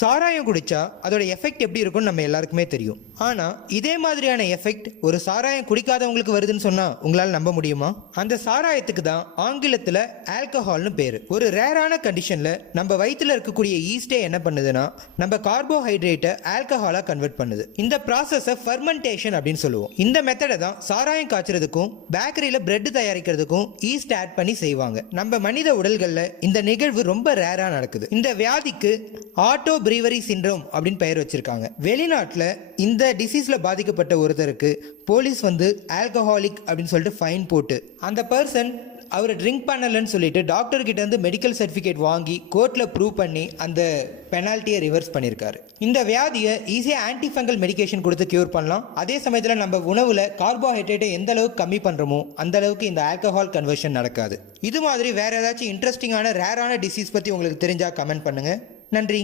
சாராயம் குடிச்சா அதோட எஃபெக்ட் எப்படி இருக்கும்னு நம்ம எல்லாருக்குமே தெரியும். ஆனா இதே மாதிரியான எஃபெக்ட் ஒரு சாராயம் குடிக்காதவங்களுக்கு வருதுன்னு சொன்னா உங்களால நம்ப முடியுமா? அந்த சாராயத்துக்கு தான் ஆங்கிலத்துல ஆல்கஹால்னு பேரு. ஒரு ரேரான கண்டிஷன்ல நம்ம வயிற்றுல இருக்கக்கூடிய ஈஸ்டே என்ன பண்ணுதுன்னா நம்ம கார்போஹைட்ரேட்டை ஆல்கஹாலா கன்வெர்ட் பண்ணுது. இந்த ப்ராசஸை ஃபெர்மெண்டேஷன் அப்படின்னு சொல்லுவோம். இந்த மெத்தடை தான் சாராயம் காய்ச்சறதுக்கும் பேக்கரியில பிரெட் தயாரிக்கிறதுக்கும் ஈஸ்ட் ஆட் பண்ணி செய்வாங்க. நம்ம மனித உடல்கள்ல இந்த நிகழ்வு ரொம்ப ரேரா நடக்குது. இந்த வியாதிக்கு ஆட்டோ பிரீவரி சிண்ட்ரோம் அப்படின்னு பெயர் வச்சிருக்காங்க. வெளிநாட்டில் இந்த டிசீஸ்ல பாதிக்கப்பட்ட ஒருத்தருக்கு போலீஸ் வந்து ஆல்கஹாலிக் அப்படின்னு சொல்லிட்டு ஃபைன் போட்டு அந்த பர்சன் அவர் ட்ரிங்க் பண்ணலன்னு சொல்லிட்டு டாக்டர் கிட்ட இருந்து மெடிக்கல் சர்டிஃபிகேட் வாங்கி கோர்ட்ல ப்ரூவ் பண்ணி அந்த பெனால்ட்டியை ரிவர்ஸ் பண்ணியிருக்காரு. இந்த வியாதியை ஈஸியாக ஆன்டிஃபங்கல் மெடிகேஷன் கொடுத்து கியூர் பண்ணலாம். அதே சமயத்தில் நம்ம உணவுல கார்போஹைட்ரேட்டை எந்த அளவுக்கு கம்மி பண்றோமோ அந்த அளவுக்கு இந்த ஆல்கஹால் கன்வர்ஷன் நடக்காது. இது மாதிரி வேற ஏதாச்சும் இன்ட்ரெஸ்டிங்கான ரேரான டிசீஸ் பத்தி உங்களுக்கு தெரிஞ்சா கமெண்ட் பண்ணுங்க. நன்றி.